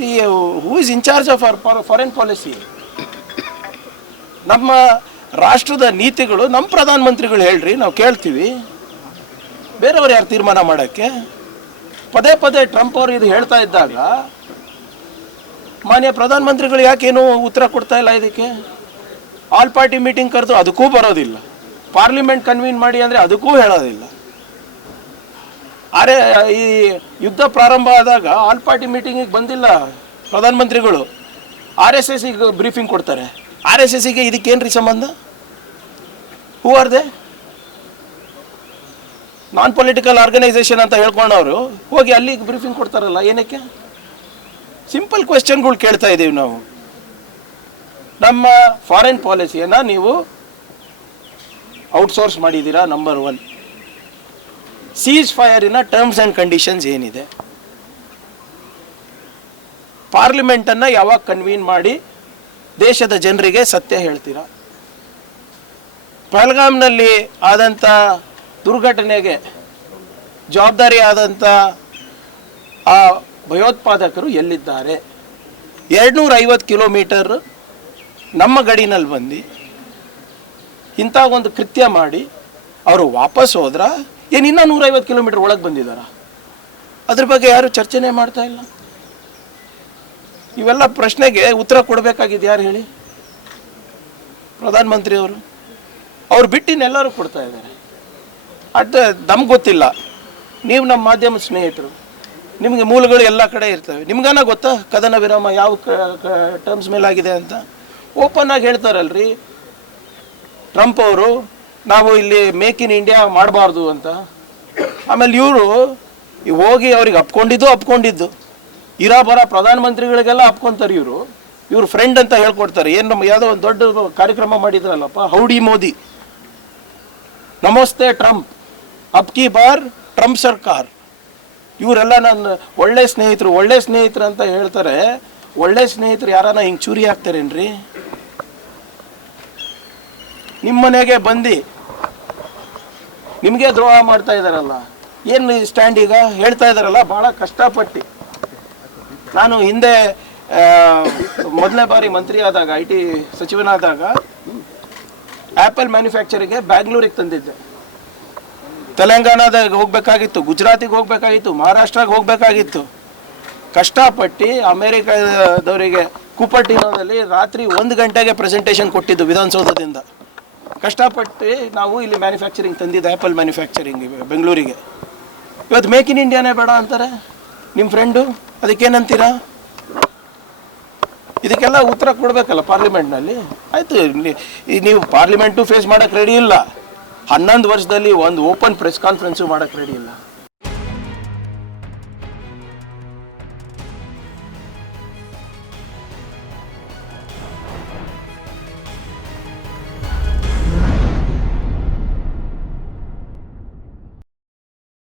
The who is in charge of our foreign policy ನಮ್ಮ ರಾಷ್ಟ್ರದ ನೀತಿಗಳು ನಮ್ಮ ಪ್ರಧಾನಮಂತ್ರಿಗಳು ಹೇಳ್ರಿ, ನಾವು ಕೇಳ್ತೀವಿ. ಬೇರೆಯವ್ರು ಯಾರು ತೀರ್ಮಾನ ಮಾಡೋಕ್ಕೆ? ಪದೇ ಪದೇ ಟ್ರಂಪ್ ಅವರು ಇದು ಹೇಳ್ತಾ ಇದ್ದಾಗ, ಮಾನ್ಯ ಪ್ರಧಾನಮಂತ್ರಿಗಳು ಯಾಕೇನು ಉತ್ತರ ಕೊಡ್ತಾ ಇಲ್ಲ ಇದಕ್ಕೆ? ಆಲ್ ಪಾರ್ಟಿ ಮೀಟಿಂಗ್ ಕರೆದು ಅದಕ್ಕೂ ಬರೋದಿಲ್ಲ. ಪಾರ್ಲಿಮೆಂಟ್ ಕನ್ವೀನ್ ಮಾಡಿ ಅಂದರೆ ಅದಕ್ಕೂ ಹೇಳೋದಿಲ್ಲ. ಅರೆ, ಈ ಯುದ್ಧ ಪ್ರಾರಂಭ ಆದಾಗ ಆಲ್ ಪಾರ್ಟಿ ಮೀಟಿಂಗಿಗೆ ಬಂದಿಲ್ಲ ಪ್ರಧಾನಮಂತ್ರಿಗಳು. ಆರ್ ಎಸ್ ಎಸ್ಸಿಗೆ ಬ್ರೀಫಿಂಗ್ ಕೊಡ್ತಾರೆ. ಆರ್ ಎಸ್ ಎಸ್ಸಿಗೆ ಇದಕ್ಕೇನ್ರಿ ಸಂಬಂಧ? Who are they non political organisation ಅಂತ ಹೇಳ್ಕೊಂಡವರು. ಹೋಗಿ ಅಲ್ಲಿಗೆ ಬ್ರೀಫಿಂಗ್ ಕೊಡ್ತಾರಲ್ಲ, ಏನಕ್ಕೆ? ಸಿಂಪಲ್ ಕ್ವೆಶನ್ಗಳು ಕೇಳ್ತಾ ಇದ್ದೀವಿ ನಾವು. ನಮ್ಮ ಫಾರಿನ್ ಪಾಲಿಸಿಯನ್ನು ನೀವು ಔಟ್ಸೋರ್ಸ್ ಮಾಡಿದ್ದೀರಾ ನಂಬರ್ ಒನ್ ಸೀಸ್ ಫೈರಿನ ಟರ್ಮ್ಸ್ ಆ್ಯಂಡ್ ಕಂಡೀಷನ್ಸ್ ಏನಿದೆ? ಪಾರ್ಲಿಮೆಂಟನ್ನು ಯಾವಾಗ ಕನ್ವೀನ್ ಮಾಡಿ ದೇಶದ ಜನರಿಗೆ ಸತ್ಯ ಹೇಳ್ತೀರಾ? ಪಹಲ್ಗಾಮ್ನಲ್ಲಿ ಆದಂಥ ದುರ್ಘಟನೆಗೆ ಜವಾಬ್ದಾರಿ ಆದಂಥ ಆ ಭಯೋತ್ಪಾದಕರು ಎಲ್ಲಿದ್ದಾರೆ? ಎರಡುನೂರ ಐವತ್ತು ಕಿಲೋಮೀಟರ್ ನಮ್ಮ ಗಡಿನಲ್ಲಿ ಬಂದು ಇಂಥ ಒಂದು ಕೃತ್ಯ ಮಾಡಿ, ಅವರು ವಾಪಸ್ ಹೋದ್ರ? ಏನು ಇನ್ನೂ ನೂರೈವತ್ತು ಕಿಲೋಮೀಟರ್ ಒಳಗೆ ಬಂದಿದ್ದಾರ ಅದ್ರ ಬಗ್ಗೆ ಯಾರು ಚರ್ಚೆನೇ ಮಾಡ್ತಾ ಇಲ್ಲ. ಇವೆಲ್ಲ ಪ್ರಶ್ನೆಗೆ ಉತ್ತರ ಕೊಡಬೇಕಾಗಿದೆ ಯಾರು ಹೇಳಿ? ಪ್ರಧಾನಮಂತ್ರಿಯವರು. ಅವ್ರು ಬಿಟ್ಟಿನೆಲ್ಲರೂ ಕೊಡ್ತಾ ಇದ್ದಾರೆ ಅಟ್ ನಮ್ಗೆ ಗೊತ್ತಿಲ್ಲ. ನೀವು ನಮ್ಮ ಮಾಧ್ಯಮ ಸ್ನೇಹಿತರು. ನಿಮಗೆ ಮೂಲಗಳು ಎಲ್ಲ ಕಡೆ ಇರ್ತವೆ. ನಿಮ್ಗಾನ ಗೊತ್ತಾ? ಕದನ ವಿರಾಮ ಯಾವ ಟರ್ಮ್ಸ್ ಮೇಲಾಗಿದೆ ಅಂತ? ಓಪನ್ ಆಗಿ ಹೇಳ್ತಾರಲ್ರಿ. ಟ್ರಂಪ್ ಅವರು ನಾವು ಇಲ್ಲಿ ಮೇಕ್ ಇನ್ ಇಂಡಿಯಾ ಮಾಡಬಾರ್ದು ಅಂತ. ಆಮೇಲೆ ಇವರು ಹೋಗಿ ಅವ್ರಿಗೆ ಅಪ್ಕೊಂಡಿದ್ದು ಅಪ್ಕೊಂಡಿದ್ದು. ಇರೋ ಬರ ಪ್ರಧಾನಮಂತ್ರಿಗಳಿಗೆಲ್ಲ ಅಪ್ಕೊಂತಾರೆ ಇವರು. ಇವ್ರ ಫ್ರೆಂಡ್ ಅಂತ ಹೇಳ್ಕೊಡ್ತಾರೆ. ಏನು ನಮ್ಮ ಯಾವುದೋ ಒಂದು ದೊಡ್ಡ ಕಾರ್ಯಕ್ರಮ ಮಾಡಿದ್ರಲ್ಲಪ್ಪ, ಹೌಡಿ ಮೋದಿ. ನಮಸ್ತೆ ಟ್ರಂಪ್. ಅಪ್ಕಿ ಬಾರ್ ಟ್ರಂಪ್ ಸರ್ಕಾರ್. ಇವರೆಲ್ಲ ನನ್ನ ಒಳ್ಳೆ ಸ್ನೇಹಿತರು ಒಳ್ಳೆ ಸ್ನೇಹಿತರು ಅಂತ ಹೇಳ್ತಾರೆ. ಒಳ್ಳೆ ಸ್ನೇಹಿತರು ಯಾರನ್ನ ಹಿಂಗೆ ಚೂರಿ ಹಾಕ್ತಾರೇನ್ರಿ? ನಿಮ್ಮ ಮನೆಗೆ ಬಂದು ನಿಮಗೆ ದ್ರೋಹ ಮಾಡ್ತಾ ಇದ್ದಾರಲ್ಲ ಏನು ಸ್ಟ್ಯಾಂಡ್ ಈಗ? ಹೇಳ್ತಾ ಇದ್ದಾರಲ್ಲ ಭಾಳ ಕಷ್ಟಪಟ್ಟು. ನಾನು ಹಿಂದೆ ಮೊದಲನೇ ಬಾರಿ ಮಂತ್ರಿ ಆದಾಗ ಐ ಟಿ ಸಚಿವನಾದಾಗ ಆ್ಯಪಲ್ ಮ್ಯಾನುಫ್ಯಾಕ್ಚರಿಗೆ ಬ್ಯಾಂಗ್ಳೂರಿಗೆ ತಂದಿದ್ದೆ. ತೆಲಂಗಾಣದಾಗ ಹೋಗ್ಬೇಕಾಗಿತ್ತು, ಗುಜರಾತಿಗೆ ಹೋಗ್ಬೇಕಾಗಿತ್ತು ಮಹಾರಾಷ್ಟ್ರಕ್ಕೆ ಹೋಗ್ಬೇಕಾಗಿತ್ತು. ಕಷ್ಟಪಟ್ಟು ಅಮೇರಿಕಾದವರಿಗೆ ಕುಪಟ್ಟಿನೋದಲ್ಲಿ ರಾತ್ರಿ ಒಂದು ಗಂಟೆಗೆ ಪ್ರೆಸೆಂಟೇಷನ್ ಕೊಟ್ಟಿದ್ದು ವಿಧಾನಸೌಧದಿಂದ. ಕಷ್ಟಪಟ್ಟು ನಾವು ಇಲ್ಲಿ ಮ್ಯಾನುಫ್ಯಾಕ್ಚರಿಂಗ್ ತಂದಿದ್ದು ಆ್ಯಪಲ್ ಮ್ಯಾನುಫ್ಯಾಕ್ಚರಿಂಗ್ ಬೆಂಗಳೂರಿಗೆ. ಇವತ್ತು ಮೇಕ್ ಇನ್ ಇಂಡಿಯಾನೇ ಬೇಡ ಅಂತಾರೆ. ನಿಮ್ಮ ಫ್ರೆಂಡು ಅದಕ್ಕೇನಂತೀರಾ? ಇದಕ್ಕೆಲ್ಲ ಉತ್ತರ ಕೊಡಬೇಕಲ್ಲ ಪಾರ್ಲಿಮೆಂಟ್ನಲ್ಲಿ ಆಯಿತು ನೀವು ಪಾರ್ಲಿಮೆಂಟು ಫೇಸ್ ಮಾಡೋಕ್ಕೆ ರೆಡಿ ಇಲ್ಲ. ಹನ್ನೊಂದು ವರ್ಷದಲ್ಲಿ ಒಂದು ಓಪನ್ ಪ್ರೆಸ್ ಕಾನ್ಫರೆನ್ಸು ಮಾಡೋಕ್ಕೆ ರೆಡಿ ಇಲ್ಲ.